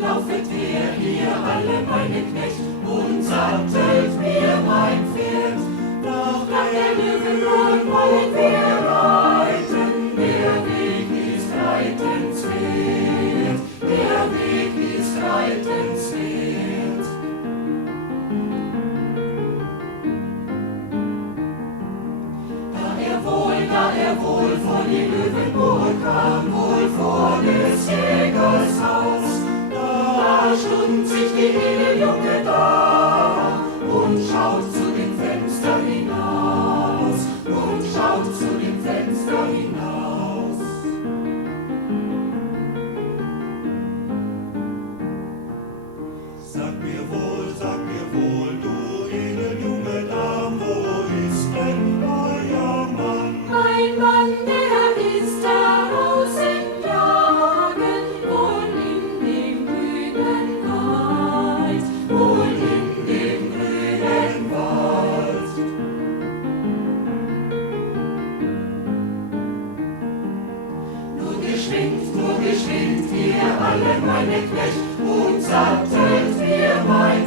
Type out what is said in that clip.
laufet her, ihr alle meine Knecht, und sattelt mir mein Pferd. Doch nach der Löwenburg wollen wir reiten, der Weg ist reitenswert, der Weg ist reitenswert. Da er wohl vor die Löwenburg kam, wohl vor des Jägers Haus, da stund sich die Edeljunge da und schaut zu dem Fenster hinaus, und schaut zu dem Fenster hinaus. Sag mir wohl, du Edeljunge Dam, wo ist denn euer Mann? Mein Mann, der ist draußen jagen, wohl in dem grünen Wald, Wohl in dem grünen Wald. Nur geschwind, ihr alle meine Knecht, und sattelt mir mein